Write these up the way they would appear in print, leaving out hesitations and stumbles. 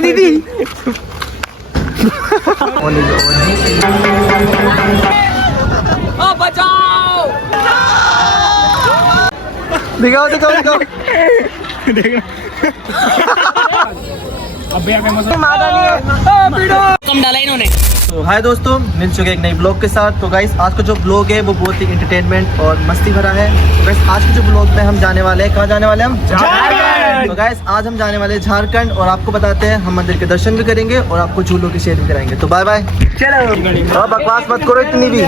दीदी बचाओ, दिखाओ दिखाओ दिखाओ। कम डाला इन्होंने। तो हाय दोस्तों, मिल चुके एक नई ब्लॉग के साथ। तो गाइस आज का जो ब्लॉग है वो बहुत ही एंटरटेनमेंट और मस्ती भरा है। तो गाइस आज के जो ब्लॉग में हम जाने वाले हैं, कहाँ जाने वाले हैं हम? झारखंड। तो गाइस आज हम जाने वाले हैं झारखंड और आपको बताते हैं हम मंदिर के दर्शन भी करेंगे और आपको झूलों की शेयर भी कराएंगे। तो बाय बाय। चलो बकवास मत करो इतनी भी।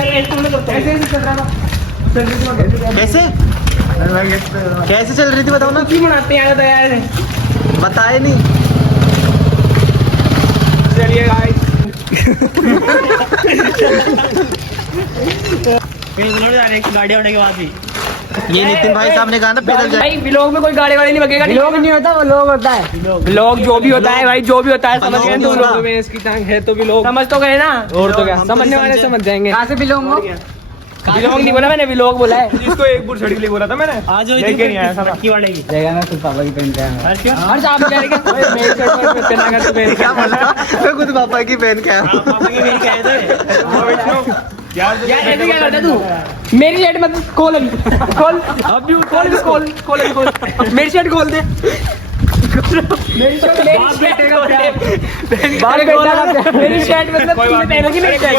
कैसे कैसे चल रही थी बताओ ना। मनाते हैं बताए नहीं। चलिए गाइस गाड़ी होने के बाद भी ये नितिन भाई साहब ने कहा ना पैदल जाए। भाई व्लॉग में कोई गाड़ी वाड़ी नहीं लगेगा। व्लॉग नहीं होता, व्लॉग होता है। व्लॉग जो भी होता है भाई, जो भी होता है समझ गए तुम लोग। में इसकी टांग है तो व्लॉग समझ तो गए ना। और तो क्या समझने वाले समझ जाएंगे। कहाँ से बिलोंग हो? व्लॉग नहीं बोला मैंने, व्लॉग बोला है। इसको एक बुर छड़ी के लिए बोला था मैंने। आज लेके नहीं आया साला। जाएगा ना तो पापा की पेन क्या है? हर साहब जाएगा मेरी शर्ट पर पहना कर तो मेरी क्या बोला? मैं खुद पापा की पहन के आया। पापा की मेरी क्या है यार ऐसे क्या करता तू? मेरी शर्ट मत खोल अभी, खोल अभी, खोल अभी, खोल मेरी शर्ट खोल दे। मेरी शर्ट मेरी शर्ट मतलब तूने पहनी कि मेरी शर्ट?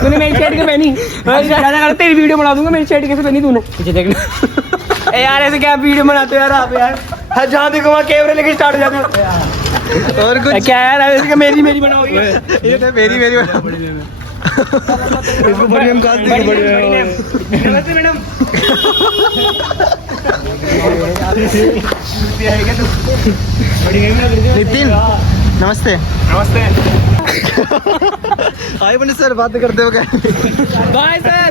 तूने मेरी शर्ट क्यों पहनी? तेरी वीडियो बना दूंगा। मेरी शर्ट कैसे पहनी तूने? पीछे देखना। ए यार ऐसे क्या वीडियो बनाते हो यार आप यार? जहाँ देखो वहाँ कैमरे लेके स्टार्ट हो जाते हो। और कुछ क्या यार ऐसे मेरी बनाओगे? ये तो मेरी इसको बड़ी हम कास्ट देखो बड़ी। नमस्ते मैडम। नितिन नमस्ते। नमस्ते। आई बने सर बात करते हो क्या? Bye sir.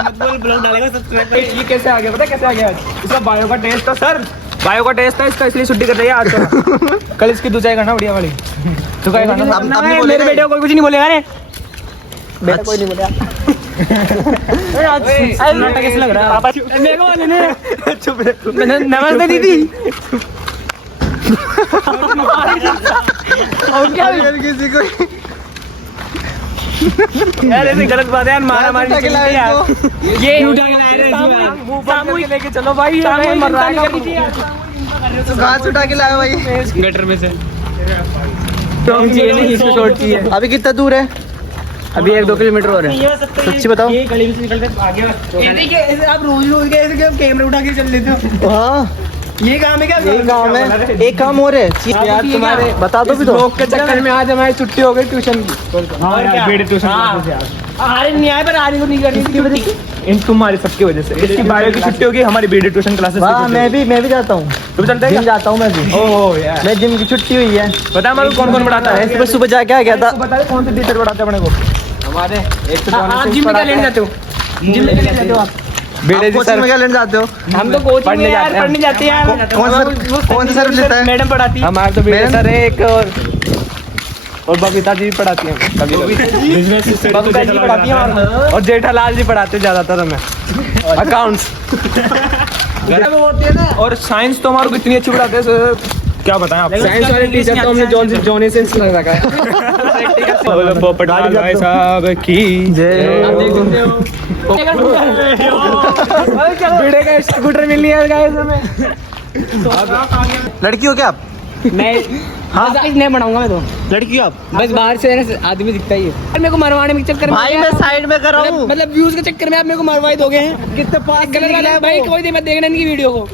मत बोल, ब्लॉग डालेगा सब्सक्राइब। ये कैसे आ गया? पता है कैसे आ गया? इसका बायो का टेस्ट था सर। बायो का टेस्ट था इसका, इसलिए छुट्टी कर रही है आज का। कल इसकी दूसरा करना बढ़िया वाली। तो क्या करना? अब नहीं मेरे बोलेगा। बेटे को कोई कुछ नहीं बोलेगा रे। बेटा कोई नहीं बोलेगा। नाटक कैसे लग रहा है? पापा मेरे को बोले ने। चुप रहे। नमस्ते दीदी। और क्या यार किसी को यार ऐसे गलत बात है यार। मारा मारी उठा के लाए यार। इसको। ये उठा के लाए रे। सामूहिक लेके चलो भाई। मर रहा है। तो कहाँ से उठा के लाए भाई? गटर में से तो चाहिए नहीं, इसको शॉर्ट चाहिए। अभी कितना दूर है? अभी 1-2 किलोमीटर और है। सच्ची बताओ। ये गली में से निकल के आ गया। ये देखिए ऐसे आप रोज के ऐसे कैमरे उठा के चल लेते हो। हाँ ये काम है क्या? यही काम है। एक काम और है यार तुम्हारे, बता दो भी तो। लोग के चक्कर में आज हमारी छुट्टी हो गई ट्यूशन की। हाँ यार, बेटे ट्यूशन अरे नहीं आए पर आज को नहीं करनी इसकी वजह से। इन तुम्हारी सबकी वजह से। इसकी बायो की छुट्टी होगी, हमारी बीडी ट्यूशन क्लासेस। हाँ मैं भी जाता हूँ। तुम चलते जिम हैं? जाता हूँ मैं भी। ओह यार, मैं जिम की छुट्टी हुई है। बता हमारे कौन कौन पढ़ाता है? सुबह सुबह जाके आ गया था। बता दे कौन से टीचर पढ़ाते हैं अपने को? हमारे एक तो आप जिम में क्या लेने जाते हो? जिम में क्या लेने जाते हो आप? बेटे कोचिंग में क्या लेने जाते हो? हम तो कोचिंग पढ़ने में यार जाते हैं। पढ़ने जाते हैं यार। कौन सा सर्विस लेता है? मैडम पढ़ाती है। हमारे तो बेटे मैम? सर है एक और बबीता जी भी पढ़ाती हैं कभी कभी। बबीता जी पढ़ाती है हमारे। और जेठालाल जी पढ़ाते हैं ज्यादातर हमें अकाउंट्स। और साइंस तो हमारे को इतनी अच्छी पढ़ाते हैं सर, क्या बताएं आप। साइंस वाले टीचर तो हमने जॉनी सेंस लग रखा है। पटवाल भाई साहब की जय। बेटे का स्कूटर मिल रही है गाइस हमें। लड़की हो क्या आप? मैं नहीं बनाऊंगा मैं तो। लड़की हो आप? बस बाहर से आदमी दिखता ही है। मेरे को मरवाने के चक्कर में भाई मैं साइड में कर रहा हूँ। मतलब व्यूज के चक्कर में आप मेरे को मरवाई दोगे हैं। कितने पास गलत बात है भाई। कोई नहीं, मैं देखना इनकी वीडियो को।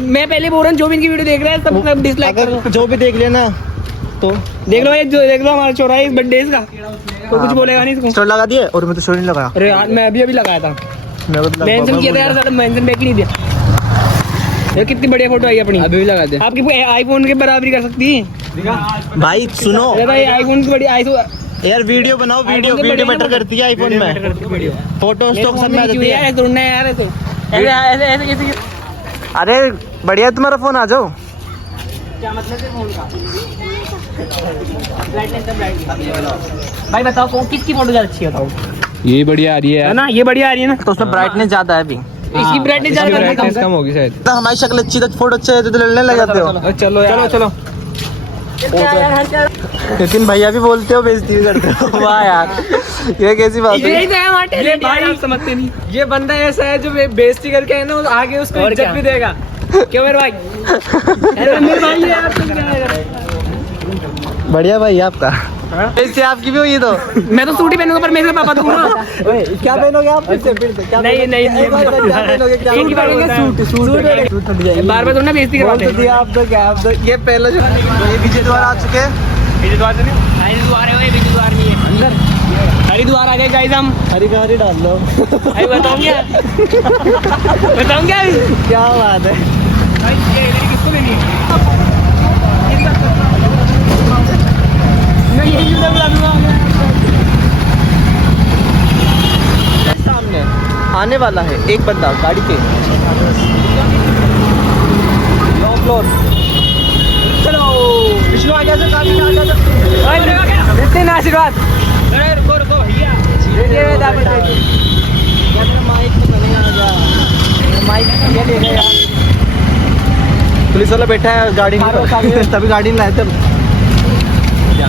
मैं पहले बोल रहा हूँ जो भी इनकी वीडियो देख रहा है सब डिसलाइक कर अगर जो भी देख लेना तो देख लो भाई। जो देख लो हमारा चौराहा बर्थडे इसका, तो कुछ बोलेगा नहीं इसको। स्टोर लगा दिए और मैं तो स्टोर नहीं लगाया। अरे यार मैं अभी लगाया था। मेरे को तो मेंशन किया था यार, साला मेंशन बैक ही नहीं दिया। ये कितनी बढ़िया फोटो आई अपनी। अभी भी लगा दे। आपकी आईफोन के बराबरी कर सकती है भाई सुनो अरे भाई। आईफोन की बड़ी आईफोन यार, वीडियो बनाओ। वीडियो मैटर करती है आईफोन में। फोटो स्टॉक सब में आ जाती है। यार ढूंढना है यार। तो ऐसे ऐसे कैसे? अरे बढ़िया है तुम्हारा फोन, आ जाओ। क्या मतलब है फोन का? भाई बताओ किसकी फोटो ज्यादा अच्छी है बताओ। ये बढ़िया आ रही है ना? ये बढ़िया आ रही है ना? तो उसमें ब्राइटनेस ज्यादा है अभी। इसकी ब्राइटनेस ज्यादा ब्राइटनेस कम होगी शायद। तो हमारी शक्ल अच्छी तो फोटो अच्छे तो लड़ने लग जाते हो। चलो यार चलो नितिन भैया भी बोलते हो, बेइज्जती भी करते हो। वाह यार, ये कैसी बात है। यही तो है हमारे ये भाई आप समझते नहीं। ये बंदा ऐसा है जो बेइज्जती करके है ना आगे उसको और इज्जत क्या? भी देगा। क्यों मेरे भाई? अरे मेरे भाई है यार, तुम क्या है? बढ़िया भाई आपका। इससे आपकी भी हुई तो मैं तो सूट ही पहनूंगा पर मेरे पापा दूंगा। क्या पहनोगे आप? फिर से क्या नहीं नहीं एक बार क्या पहनोगे? क्या एक ही बार पहनोगे? सूट बार बार तुमने बेइज्जती करवाते बोल तो दिया आप तो क्या आप तो ये पहले जो ये विजय द्वार आ चुके हैं। हरिद्वार से नहीं? हरिद्वार है, हरिद्वार नहीं है अंदर। हरिद्वार आ गए गाइस हम। हरी का हरी डाल लो। अभी बताऊं क्या? बताऊं क्या? क्या बात है। किसको लेनी है? मैं यही जूता बुला दूंगा। सामने आने वाला है एक बंदा गाड़ी पे। No floor. चलो विष्णु आ जा, गाड़ी आ जा। नितिन आशीर्वाद। अरे रुको रुको भैया। माइक तो बनेगा ना जा। माइक ये लेगा यार। पुलिस वाला बैठा है गाड़ी में, तभी गाड़ी नहीं लाए थे। क्या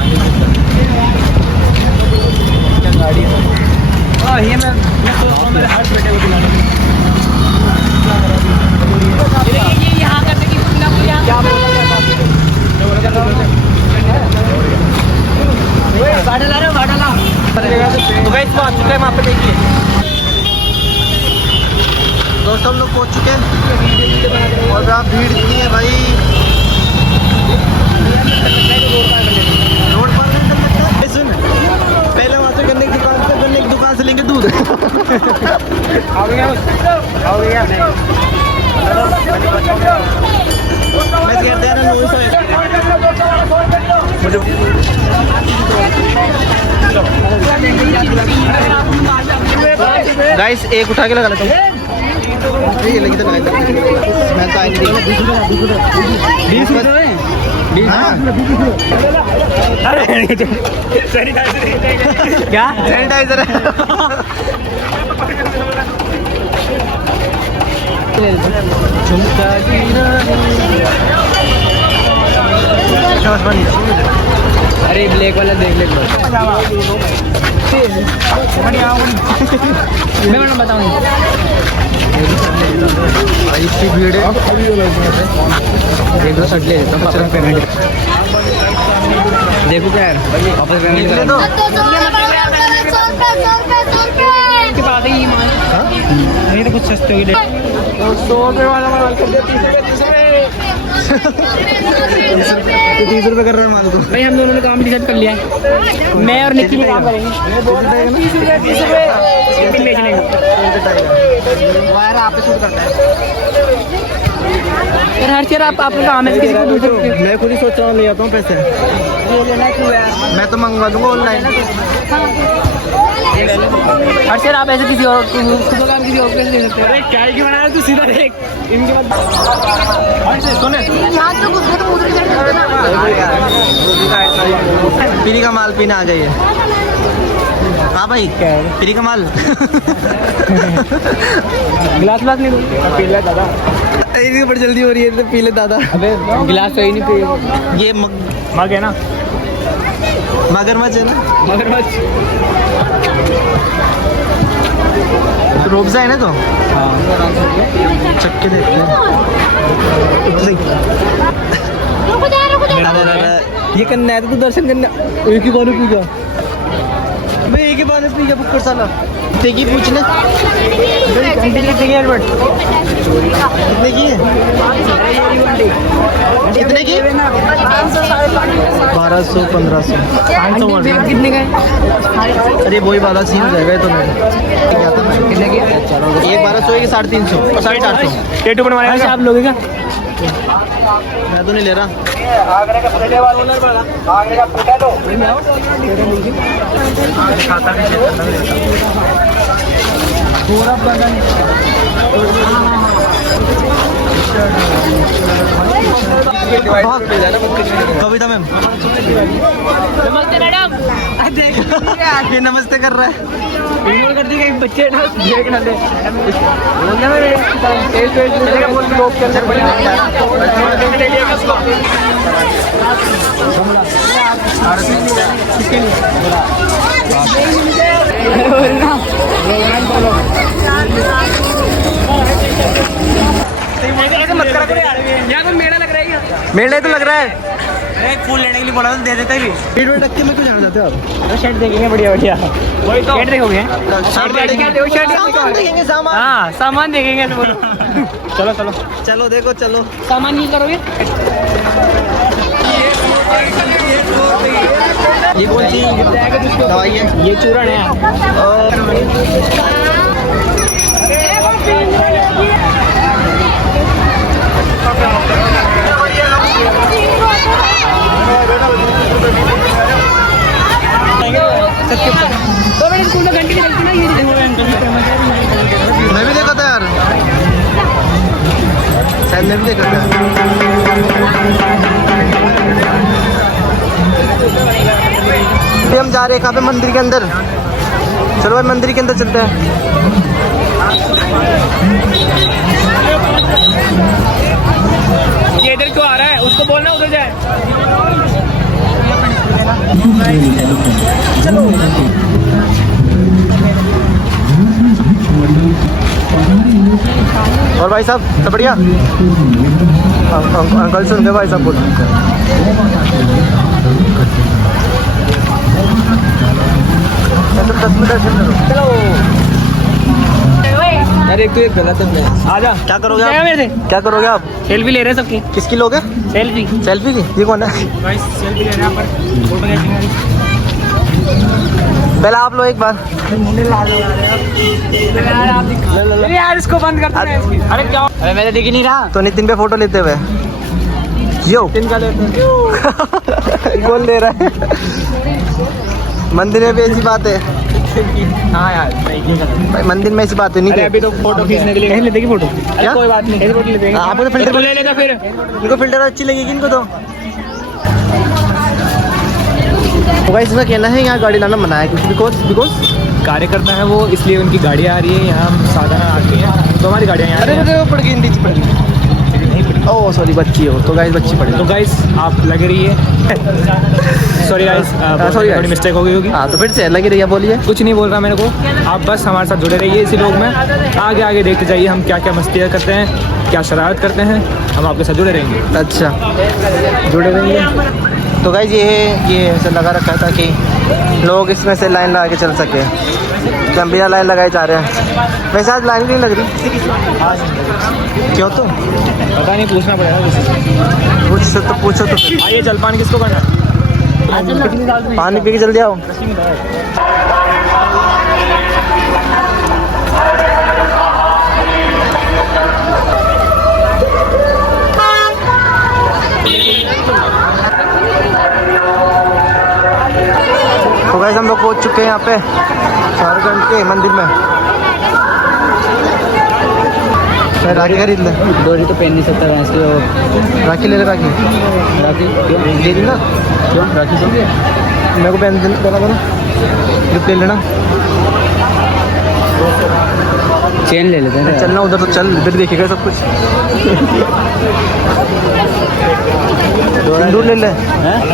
गाड़ी है? ये मैं तो मेरे हाथ बेटे को बुलाने ये यहाँ करने की कुछ ना कुछ यहाँ। क्या बोला भाड़ा ला रहे हो, भाड़ा ला। तो गाइस वो आ चुका है वहाँ पे, देखिए दोस्तों हम लोग पहुँच चुके हैं और यहाँ भीड़ इतनी है भाई। रोड पर नहीं कर सकते। सुन पहले वहाँ से गन्ने की दुकान से लेंगे दूध। मैं कहते हैं ना गाइस एक उठा के लगा लेता हूँ। ये लगी तो मैं तो आई नहीं। 20 रुपए क्या? सैनिटाइजर है। अरे ब्लैक वाला देख ले। मैं मैडम बताऊँ इतनी भीड़ है। एक दो शर्ट ले लेता हूँ पेमेंट। देखो क्या यार वापस पेमेंट निकले कर तो के बाद ही नहीं तो कुछ सस्ते हो गए। 100 रुपए वाला माल कर दिया 30 रुपए कर रहे हैं माल को। भाई हम दोनों ने काम डिसाइड कर लिया है। मैं और निखिल काम करेंगे। 30 रुपए बेच लेंगे। वायर आप पे शूट करता है। यार हर चीज आप आपका काम है किसी को दूसरे को। मैं खुद ही सोच रहा हूँ ले आता हूँ पैसे। मैं तो मंगवा दूंगा ऑनलाइन। हर चीज आप ऐसे किसी और खुद का काम किसी और को दे सकते हो। अरे क्या की बनाया तू सीधा देख इनके बाद सुने फ्री का माल पीने आ जाइए। हाँ भाई फ्री का माल। गिलास विलास नहीं दूँ। पीला दादा बड़ी जल्दी हो रही है तो पी ले दादा। अबे गिलास तो ही नहीं पिए। ये मग है ना मगरमच्छ है ना। मगरमच्छ रोबजा है ना तो चक्के देखते हैं। ये करना है तो तू दर्शन करना। एक ही बार पी गया मैं, एक ही बार पी गया बुक कर साला। देखी पूछने कितने की है? कितने की? 1200 1500 कितने का है? अरे वही वाला सीन हो जाएगा ये तो। मैं क्या था मैं कितने की? ये 1200 है कि 350 और 450। टेटू बनवाने अच्छा, का आप लोगे क्या? मैं तो नहीं ले रहा। आगरे का पटेले वाला आगरे का पटेलो खाता भी पूरा बदन कविता मैम नमस्ते मैडम। ये नमस्ते कर रहा है। इग्नोर कर दी कहीं बच्चे ना देख ना ले। बोलना मेरे टेस्ट वेस्ट लेगा बोल लोग के अंदर बढ़िया मत करा करो यार। यहाँ पर मेला लग रहा है। मेले तो लग रहा है। एक फूल लेने के लिए बोला तो दे देता ही। भीड़ में टक्के में क्यों जाना चाहते हो आप? शर्ट देखेंगे बढ़िया बढ़िया। वही तो शर्ट देखोगे। सामान देखेंगे सामान। हाँ सामान देखेंगे ऐसे बोलो। चलो चलो चलो देखो चलो। सामान यूज करोगे। ये कौन सी दवाई है? ये चूरण है। तो मेरे स्कूल में घंटी नहीं चलती ना ये मैं भी देखा था यार, शायद मैं भी देखा था। अभी हम जा रहे हैं कहाँ पे? मंदिर के अंदर। चलो भाई मंदिर के अंदर चलते हैं। ये इधर क्यों आ रहा है? उसको बोलना उधर जाए। चलो और भाई साहब सब बढ़िया? अंकल सुन गए भाई साहब बोल। चलो यार एक तो एक गलत है। आजा। क्या करोगे क्या आप? मेरे से? क्या करोगे आप? सेल्फी ले रहे हैं सबकी। किसकी लोगे? सेल्फी। सेल्फी की? ये कौन है? गाइस सेल्फी ले रहे हैं पर फोटो खींचेंगे। पहले आप लो एक बार। अरे यार इसको बंद कर दो। अरे क्या? अरे मैं तो दिख ही नहीं रहा। तो नितिन पे फोटो लेते हुए यो तिनका लेते हैं। कौन ले रहा है? मंदिर में भी ऐसी बात है हाँ यार भाई, मंदिर में ऐसी बात है नहीं। अरे अभी तो फोटो खींचने के लिए कहीं लेते की फोटो। क्या? कोई बात नहीं, ऐसे फोटो लेते हैं। आपको तो फिल्टर ले लेता फिर। इनको फिल्टर अच्छी लगेगी इनको तो भाई इसका कहना है यहाँ गाड़ी लाना मना है क्योंकि बिकॉज कार्यकर्ता है वो, इसलिए उनकी गाड़ियाँ आ रही है यहाँ, साधन आती हैं तो हमारी गाड़ियाँ यहाँ अरे वो पड़ गई नीचे पड़ गई। ओह सॉरी बच्ची हो तो गाइस बच्ची पड़ी। तो गाइस आप लग रही है। Sorry guys, sorry guys। थोड़ी मिस्टेक हो गई होगी। हाँ तो फिर से लगी रही है, बोलिए। कुछ नहीं बोल रहा मेरे को, आप बस हमारे साथ जुड़े रहिए इसी लोग में। आगे आगे देखते जाइए हम क्या क्या मस्तियाँ करते हैं, क्या शरारत करते हैं, हम आपके साथ जुड़े रहेंगे। अच्छा जुड़े रहेंगे। तो गाइस ये ऐसा लगा रखा था कि लोग इसमें से लाइन लगा के चल सके, कि हम बिना लाइन लगाए जा रहे हैं। वैसे आज लाइन नहीं लग रही क्यों? तो पता नहीं, पूछना पड़ेगा किसी से। पूछो तो पूछो तो फिर। आइए जलपान किसको करना है? पानी पी के जल्दी आओ। तो गाइस हम लोग पहुंच चुके हैं यहाँ पे झारखंड के मंदिर में। राखी खरीद ले। डोरी तो पहन नहीं सकता भैंस की। राखी ले ले राखी क्यों दे दी ना। क्यों राखी सो गया? मेरे को पहन देना बोला गिफ्ट ले लेना। चेन ले लेते हैं। चलना उधर तो चल, इधर देखेगा सब कुछ। सिंदूर ले ले।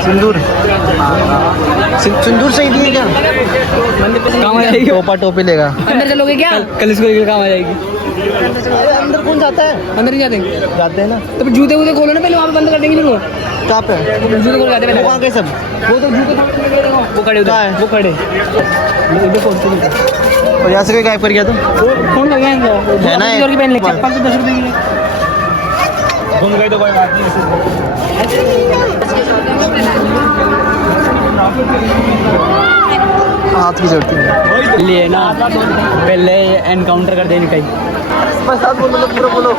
सिंदूर सिंदूर सही नहीं है क्या? काम आ जाएगी। टोपा टोपी लेगा। अंदर चलोगे क्या? कल इसको लेकर काम आ जाएगी। अंदर कौन जाता है? अंदर नहीं जाते? जाते हैं ना। तो फिर जूते वूते खोलो ना पहले, वहाँ पे बंद कर देंगे नहीं। कहाँ पे? जूते खोल जाते पहले। वहाँ के सब वो तो जूते वो खड़े कहाँ है? वो खड़े और यहाँ से कोई गायब कर गया तो कौन लगे हैं है ना की पहन ले। चप्पल तो 10 रुपए की है। घूम गई तो कोई बात नहीं। हाथ की जरूरत है। लिए ना पहले एनकाउंटर कर देने कहीं। बस हाथ बोलो पूरा बोलो।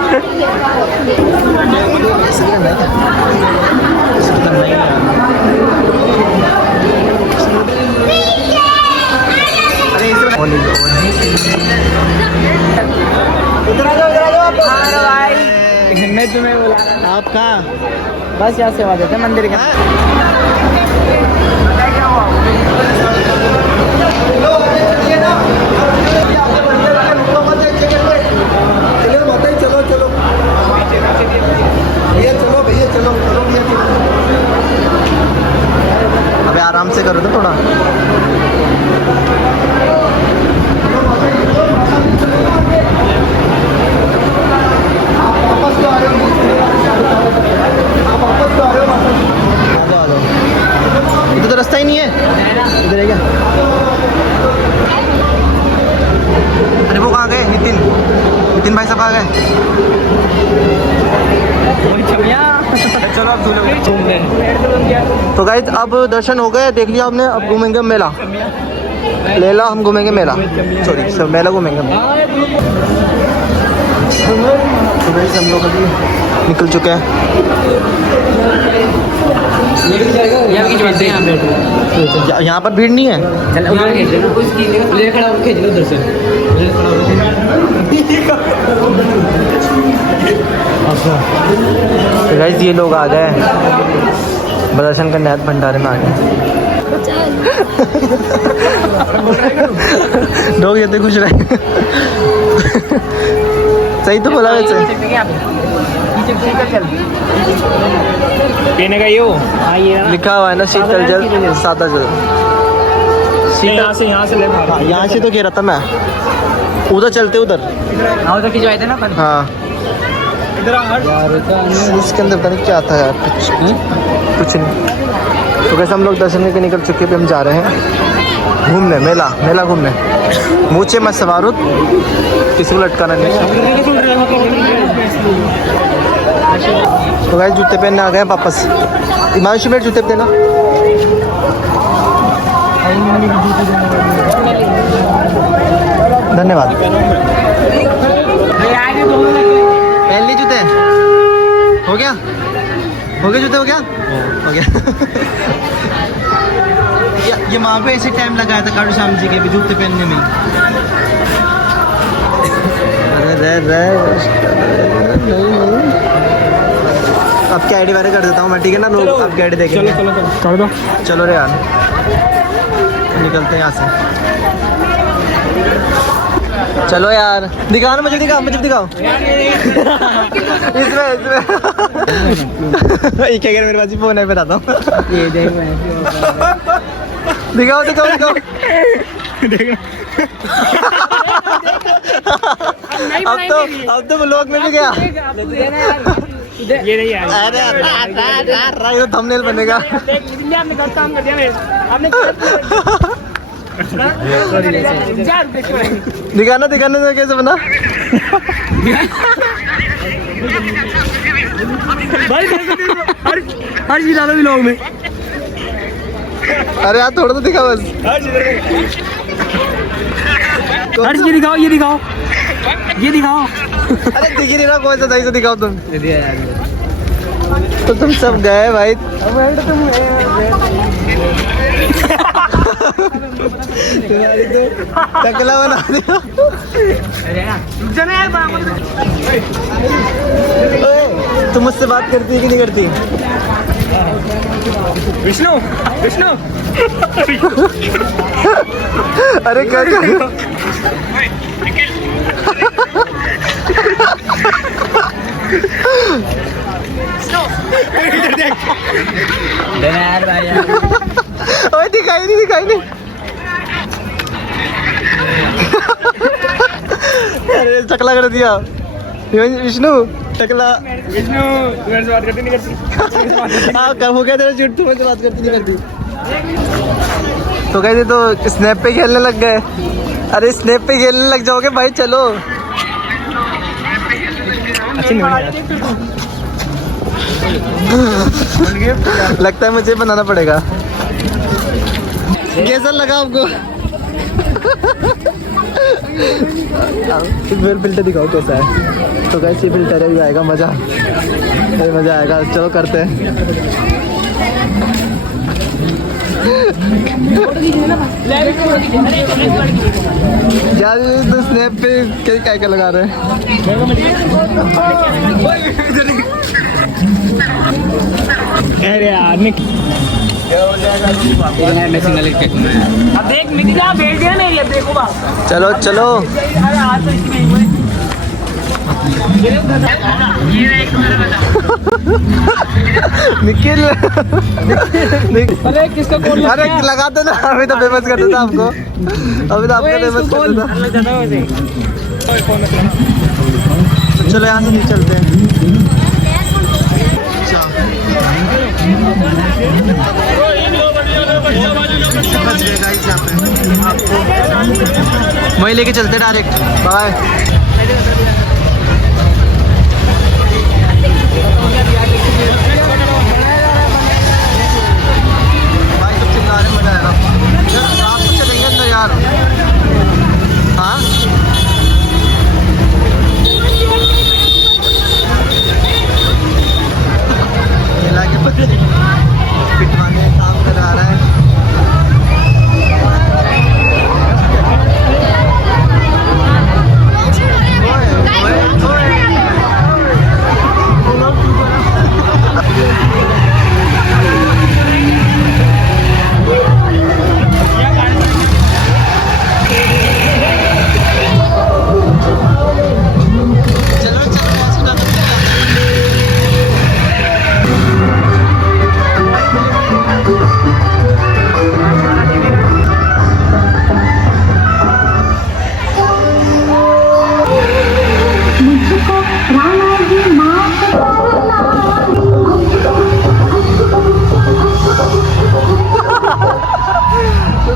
मैं तुम्हें आप कहाँ? बस यहाँ सेवा देते हैं मंदिर के। चलो चलो भैया, चलो भैया, चलो चलो भैया, चलो। अबे आराम से करो तो थोड़ा। इधर तो रास्ता ही नहीं है, इधर है क्या? अरे वो कहाँ गए? नितिन भाई सब कहाँ गए? चलो अब घूमने। तो गाइस अब दर्शन हो गए, देख लिया हमने, अब घूमेंगे मेला। लेला हम घूमेंगे मेला, सॉरी सब मेला घूमेंगे हम। तो गाइस हम लोग अभी निकल चुके हैं। यहाँ पर भीड़ नहीं है। तो गाइस ये लोग आ गए दर्शन करने, आज भंडारे में आ गए। लोग ये तो खुश रहे। सही तो बोला वैसे। पीने का ये हो लिखा हुआ है ना, शीतल जल सादा जल। यहाँ से ले हाँ, यहाँ से तो कह रहा था मैं, उधर चलते उधर। तो खिंचवाए थे ना अपन। हाँ इसके अंदर पता नहीं क्या था यार, कुछ नहीं। तो कैसे हम लोग दर्शन करके निकल चुके हैं, हम जा रहे हैं घूमने, मेला घूमने। मुँचे मत सवार हो, किसी को लटकाना नहीं। तो गाइस जूते पहनने आ गए वापस। हिमांशु मेरे जूते देना। धन्यवाद। पहन ली जूते? हो गया जूते, हो गया। ये वहाँ पे ऐसे टाइम लगाया था काटू श्याम जी के भी जूते पहनने में। अब क्या आईडी वायरल कर देता हूँ मैं, ठीक है ना? लोग अब क्या आईडी देखेंगे। चलो रे यार, निकलते हैं यहाँ से। चलो यार, दिखाओ ना, मुझे दिखाओ। इसमें एक अगर मेरे पास ही फोन है, बताता हूँ। दिखाओ। अब तो व्लॉग में भी गया। ये नहीं यार। अरे ये थंबनेल बनेगा। दिखाना तो कैसे बना। हर चीज डालो व्लॉग में। अरे यार थोड़ा तो दिखा बस। हर चीज दिखाओ, ये दिखाओ। अरे दिख ही नहीं रहा, कौन सा सही से दिखाओ तुम। तो तुम सब गए भाई। तुम्हारी तो टकला बना दिया। तुम मुझसे बात करती है कि नहीं करती? विष्णु अरे क्या ओए दिखाई नहीं। अरे टकला कर दिया विष्णु, टकला। तुम्हारे से बात करती नहीं करती। हाँ कब हो गया तेरा झूठ, तुम्हें बात करती नहीं करती। तो कहते तो स्नैप पे खेलने लग गए। अरे स्नैप पे खेलने लग जाओगे भाई, चलो। लगता है मुझे बनाना पड़ेगा। कैसा लगा आपको? फिल्टर दिखाओ कैसा है। तो कैसे फिल्टर ही आएगा, मजा आएगा। चलो करते हैं। यार तो स्नैप पे क्या लगा रहे हैं? अरे यार मैं सिंगल एक अब देख मिट्टी जहाँ बैठ गया ना ये देखो बाप चलो चलो अरे आज तो इसमें हुए निखिल अरे किसका कॉल अरे लगा दो ना, अभी तो फेमस करता था आपको, अभी तो आपको फेमस करता था। तो चलो यहाँ से नहीं चलते हैं। वहीं लेके चलते डायरेक्ट। बाय। भाई सब चिल्ला रहे, मजा आएगा यार, रात को चलेंगे अंदर यार। हाँ मेला के बच्चे पिटवाने काम करा रहा है।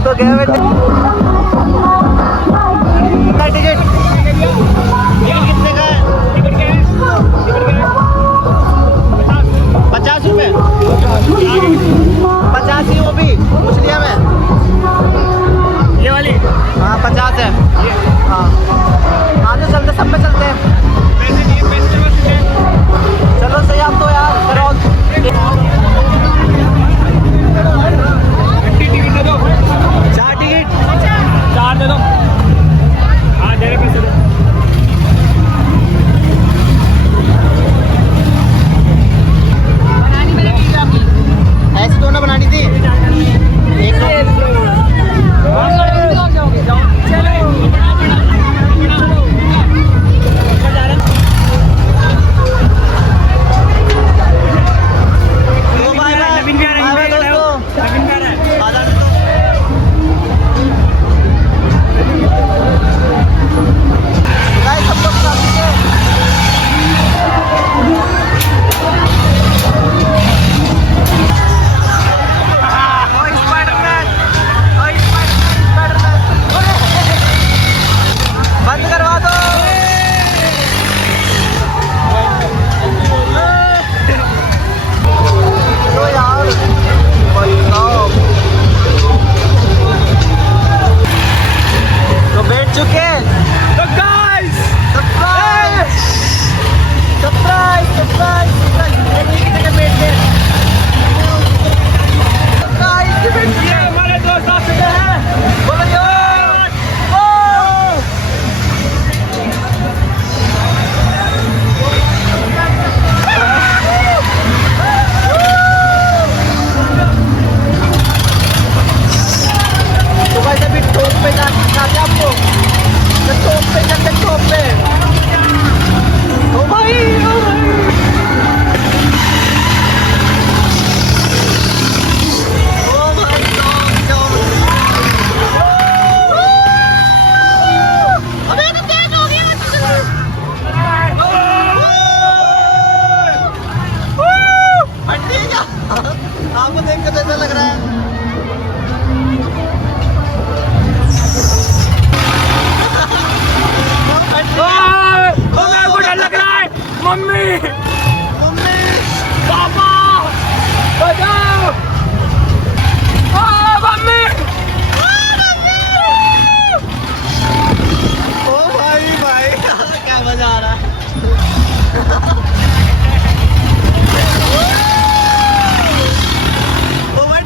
तो गया बेटे टिकट कितने का है? 50 रुपए 50 ही, वो भी पूछ लिया मैं। ये वाली हाँ 50 है। हाँ हाँ तो चलते, सब में चलते हैं। चलो सही आप तो यार करो। चार टिकट, 4 दे दो। हाँ दे रहे पैसे दो। ऐसे दोनों बनानी थी। एक आपको देख कर ऐसा लग रहा है। मेरे को डर लग रहा है। मम्मी मम्मी पापा बचाओ। मम्मी ओ भाई भाई क्या मजा आ रहा है। ओ भाई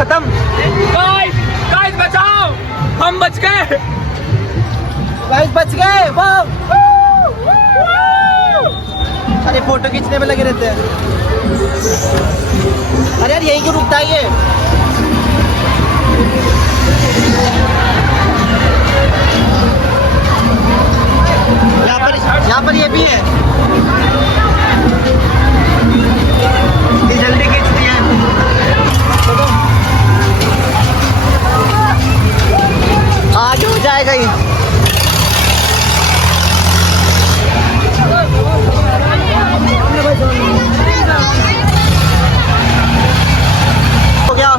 खत्म। गाइस बचाओ, हम बच गए। गाइस बच गए। वाह। अरे फोटो खींचने में लगे रहते हैं। अरे यार यहीं क्यों रुकता है ये? यहाँ पर ये भी है। ये जल्दी खींचती है। आज हो जाएगा ही। हो गया।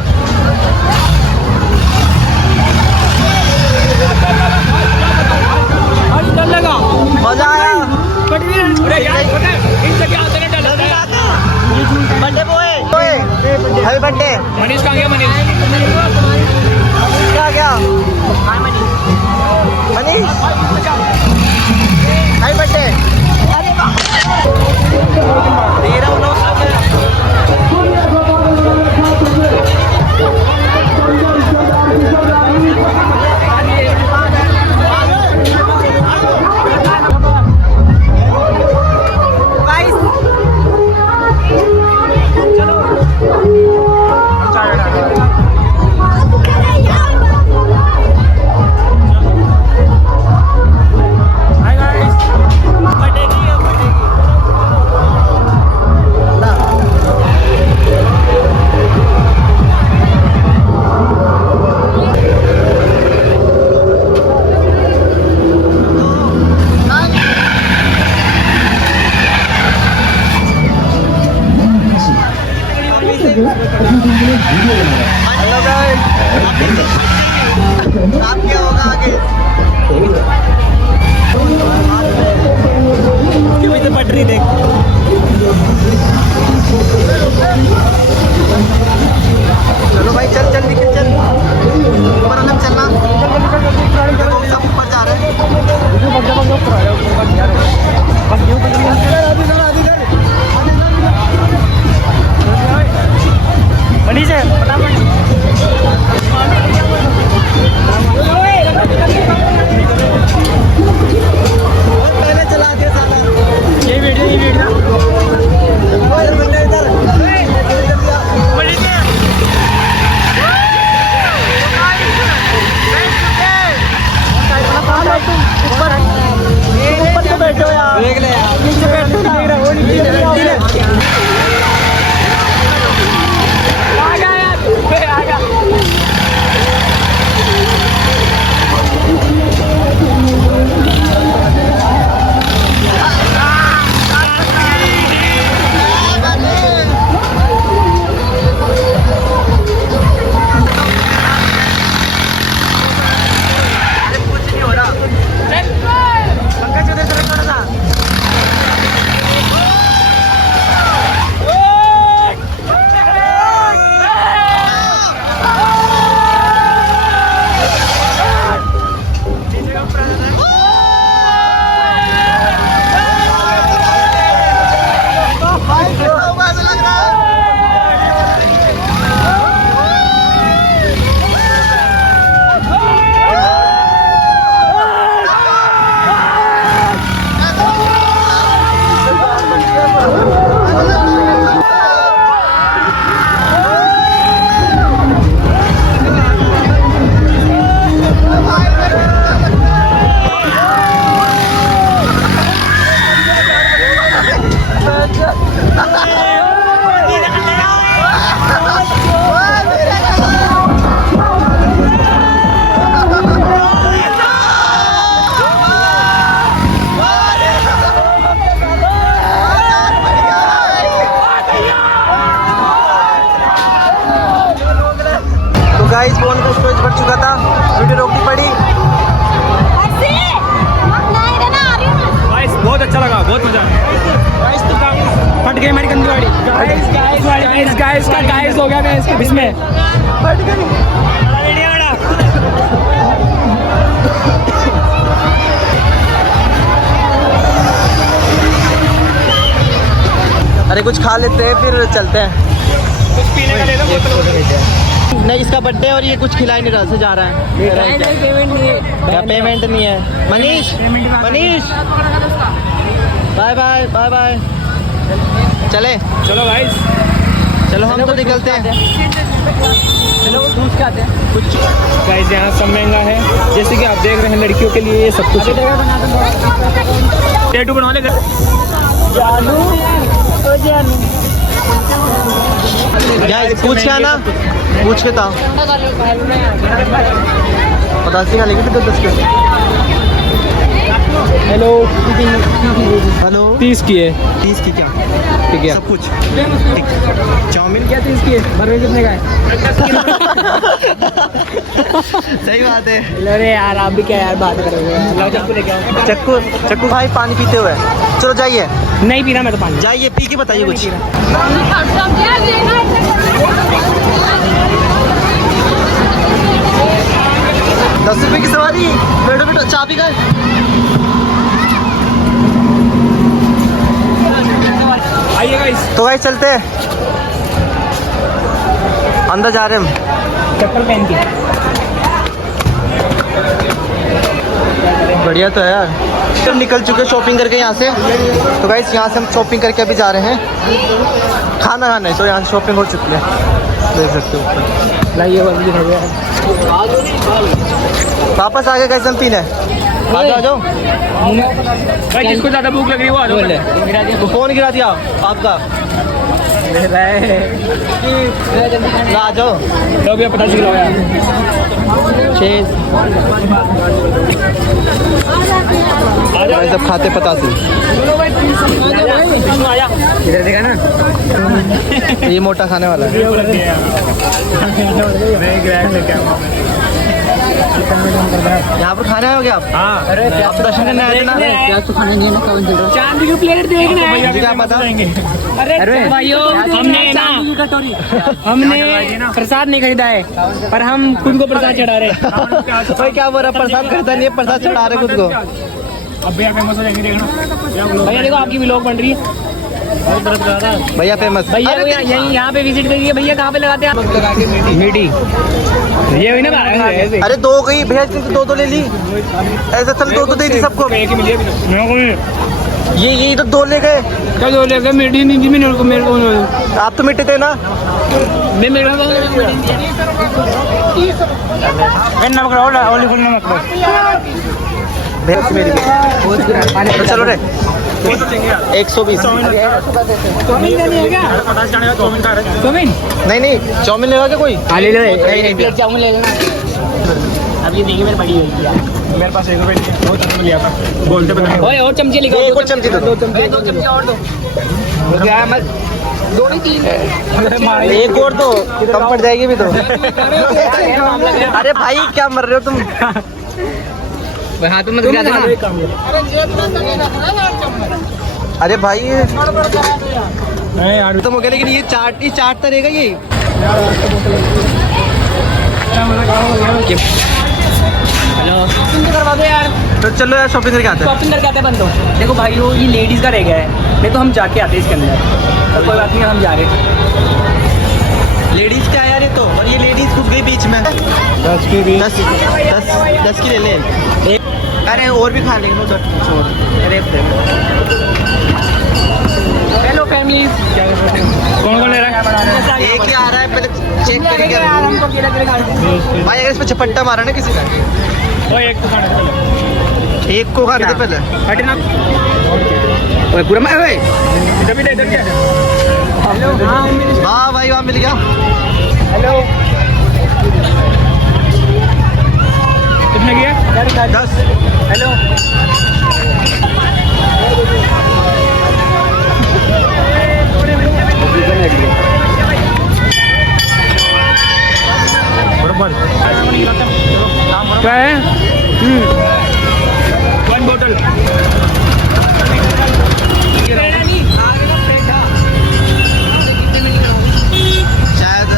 डर लगा, मजा आया। अरे यार पता है इन जगह आते ना डर लगता है। Birthday boy, happy birthday. Manish कहाँ गया? मनीष क्या गया? Manish happy birthday. अरे वाह। तेरा उन्होंने हेलो गाइस, आप क्या होगा आगे? क्यों इसे पटरी देख। चलो भाई चल जल्दी चल। ऊपर अलग चलना। सब ऊपर जा रहे हैं। मनीष है पहले चला दिया साला। ये वीडियो ऊपर तो बैठो यार। देख ले यार नीचे बैठो ना। गाइस फोन का स्टोरेज बढ़ चुका था, वीडियो रोकनी पड़ी। गाइस बहुत अच्छा लगा, बहुत मजा आया। गाइस तो फट गई मेरी गंदी गाड़ी। गाइस का गाइस हो गया मैं इसके बीच में फट गई। अरे कुछ खा लेते हैं फिर चलते हैं। कुछ पीने का ले लो बोतल। नहीं इसका बर्थडे और ये कुछ खिला ही नहीं रहा से जा रहा है। पेमेंट नहीं है। क्या पेमेंट नहीं है? Manish Manish bye bye bye bye. चले चलो गाइस, चलो हम तो निकलते हैं। चलो पूछ के आते हैं कुछ। गाइस यहाँ सब महंगा है, जैसे कि आप देख रहे हैं लड़कियों के लिए ये सब कुछ है। टैटू बनवा ले जानू ओ जानू। गाइस पूछ के आना, पूछ के था 85 का लेके 10 के। हेलो, हेलो 30 की है। 30 की क्या? ठीक है, सब कुछ चाउमीन क्या 30 की है? बर्गर कितने का है? सही बात है। अरे यार आप भी क्या यार बात करोगे यार। लाओ चक्कू लेके आओ। चक्कू चक्कू भाई पानी पीते हुए चलो जाइए नहीं पीना मैं तो पानी। जाइए पी के बताइए कुछ। 10 रुपए की सवारी। बैठो बैठो चाबी का। आइए गाइस, तो गाइस चलते हैं, अंदर जा रहे हैं हम। चप्पल पहन के। बढ़िया तो है यार। हम निकल चुके शॉपिंग करके यहाँ से। तो गाइस यहाँ से हम शॉपिंग करके अभी जा रहे हैं खाना खाने। तो यहाँ से शॉपिंग हो चुकी है, देख सकते हो। लाइए वाली दिखा दो यार। वापस आ गए गाइस हम पीने। आ जाओ आ जाओ। भाई जिसको ज्यादा भूख लग रही है वो आ जाओ। वो फोन गिरा दिया आपका। आ जाओ लो भैया 50 किलो यार। भाई सब खाते 85। इधर देखा ना। ये मोटा खाने वाला है। यहाँ पर खाने आए हो आप? हाँ, आप दर्शन करने आए थे ना? तो खाना नहीं है ना। चांदी की प्लेट देखना है। मुझे क्या पता। अरे भाइयों हमने ना हमने प्रसाद नहीं खरीदा है पर हम खुद को प्रसाद चढ़ा रहे हैं। भाई क्या बोल रहा, प्रसाद खरीदा नहीं है, प्रसाद चढ़ा रहे खुद को। अब भैया फेमस हो जाएंगे, देखना। भैया देखो आपकी व्लॉग बन रही है। भैया फेमस। भैया को यहीं यहाँ पे विजिट करिए। भैया कहाँ पे लगाते हैं आप? मीठी ये हुई ना ऐसे। अरे दो गई भैया, तुम तो 2 ले ली। ऐसे चल 2 दे दी सबको। एक ही मिली अभी। ये तो 2 ले गए। क्या जो लेके मीठी नहीं थी मेरे को आप तो मिट्टे थे ना। मैं मेरे नमक ओली फुल नमक भैया से मेरी तो चलो रे। 120। चाउमीन नहीं है क्या? चाउमीन नहीं नहीं चाउमीन लेगा क्या कोई? ले लो एक प्लेट चाउमीन ले लेना। अब ये देखिए मेरी बड़ी हुई है। मेरे पास 1 रुपए नहीं है, बहुत चम्मच लिया था। बोलते पता नहीं। ओए और चमचे लेके एक और चमची दो। 2 चमचे और दो। क्या है मत 2 नहीं 3। एक और दो कम पड़ जाएगी भी तो। अरे भाई क्या मर रहे हो तुम? हाथ में गिरा देना। अरे भाई नहीं यार, खत्म हो गया, लेकिन ये चाट रहेगा ये। हेलो करवा दो यार। तो चलो यार शॉपिंग करके आते हैं। शॉपिंग करके आते हैं बंदो। देखो भाइयों ये लेडीज का रह गया है, नहीं तो हम जाके आते इसके अंदर। तो कोई बात नहीं हम जा रहे। लेडीज क्या यार ये तो, और ये लेडीज घुस गई बीच में। 10 की भी 10 की ले ले। अरे और भी खा लेंगे तो छोड़। अरे हेलो फैमिली। कौन ले रहा है? एक ही आ रहा है, पहले चेक करेंगे हमको अकेले भाई। अगर इस पे चपट्टा मारा ना किसी का, ओए एक तो खाने दे पहले। एक को खाने दे पहले। हटना। ओए पूरा मैं ओए इधर भी दे, इधर क्या है? हेलो हां हाँ भाई वहाँ मिल गया। हेलो कितने की है? 10। हेलो क्या है? 1 बोतल। शायद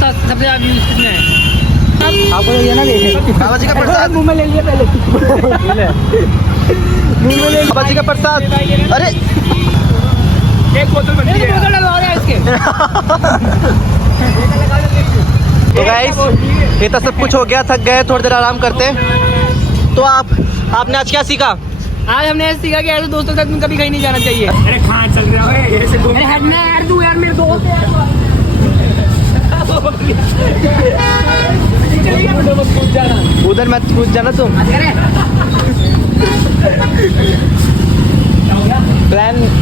सबसे ज्यादा व्यूज कितने हैं? आपको ये ना बाबा जी का प्रसाद। मुंह में ले लिया पहले। मुंह में ले बाबा जी का प्रसाद। अरे 1 बोतल बनती है। बोतल डलवा रहा है इसके। तो गाइस ये तो सब कुछ हो गया, थक गए, थोड़ी देर आराम करते। तो आपने आज क्या सीखा? आज हमने ऐसे सीखा कि ऐसे दोस्तों के साथ कभी कहीं नहीं जाना चाहिए। अरे कहाँ चल रहा है ऐसे घूम? अरे हटना यार, तू यार मेरे दोस्त है यार। उधर मत कूद जाना तुम।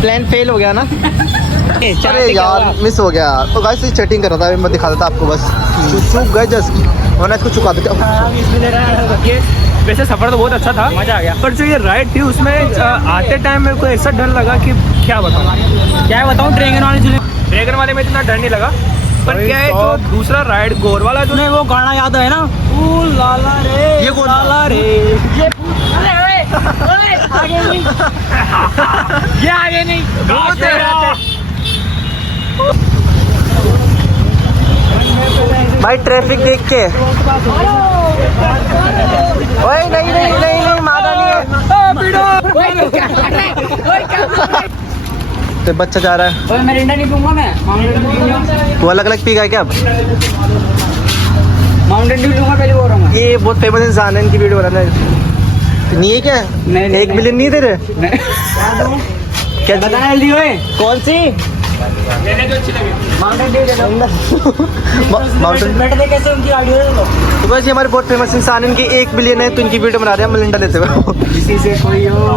प्लान फेल हो गया ना? अरे यार मिस हो गया। तो गाइस ये चैटिंग कर रहा था, मैं दिखा देता आपको, बस चूक गए जस्ट, वरना इसको चुका देता। वैसे सफर तो बहुत अच्छा था, मजा आ गया, पर जो ये राइड थी उसमें आते टाइम मेरे को ऐसा डर लगा कि क्या बताऊं ड्रैगन वाले में इतना डर नहीं लगा, पर क्या है जो दूसरा राइड गोर वाला जो तुम्हें वो गाना याद है ना, ओ लाला रे, ये कौन? लाला रे, ये अरे ओए आगे नहीं, ये आगे नहीं, भाई ट्रैफिक देख के। ओए नहीं मारा नहीं है। तो बच्चा जा रहा है। ओए मैं रिंडा नहीं पीऊंगा, मैं माउंटेन ड्यू पीऊंगा। वो अलग अलग पी गया क्या अब? माउंटेन ड्यू पीऊंगा, पहले बोल रहा हूँ। ये बहुत फेमस इंसान है, इनकी वीडियो बनाना है। नहीं है क्या? नहीं, 1 मिलियन नहीं दे रहे क्या? बताना जल्दी ओए। कौन सी? मैंने जो अच्छी लगी माउंटेन ड्यू दे दो। माउंटेन। बैठ दे कैसे उनकी ऑडियो दे दो। तो बस ये हमारे बहुत फेमस इंसान है, इनकी 1 बिलियन है, तो इनकी वीडियो बना रहे हैं मिलिंडा लेते हुए। किसी से कोई हो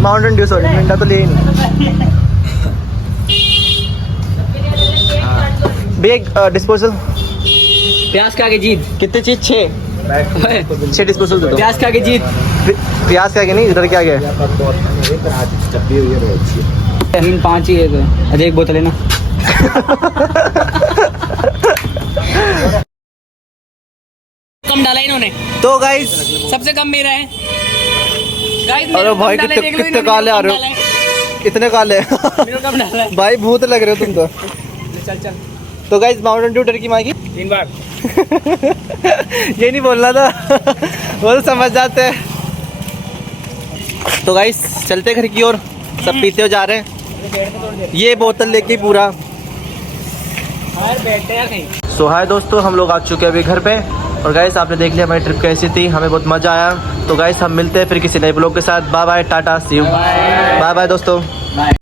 माउंटेन ड्यू, सॉरी मिलिंडा तो ले ही नहीं। भैया डिस्पोजल प्याज खा के जीत। कितने चीज? 6 डिस्पोजल दे दो। प्याज खा के जीत। प्याज क्या नहीं, इधर क्या गया? 3-5 ही है तो। अच्छा एक बोतल है ना। कम डाला इन्होंने, तो गाइस सबसे कम मेरा है गाइस। अरे भाई कितने काले आ रहे हो, इतने काले। कम डाला है। भाई भूत लग रहे हो तुम तो। चल तो गाइस माउंटेन ड्यू टर्की मांगी 3 बार। ये नहीं बोलना था। वो तो समझ जाते हैं। तो गाइस चलते घर की ओर, सब पीते हो जा रहे हैं। ये बोतल लेके पूरा। सो हाय दोस्तों, हम लोग आ चुके हैं अभी घर पे। और गाइस आपने देख लिया हमारी ट्रिप कैसी थी, हमें बहुत मजा आया। तो गाइस हम मिलते हैं फिर किसी नए ब्लॉग के साथ। Bye bye, tata, see you, bye bye दोस्तों।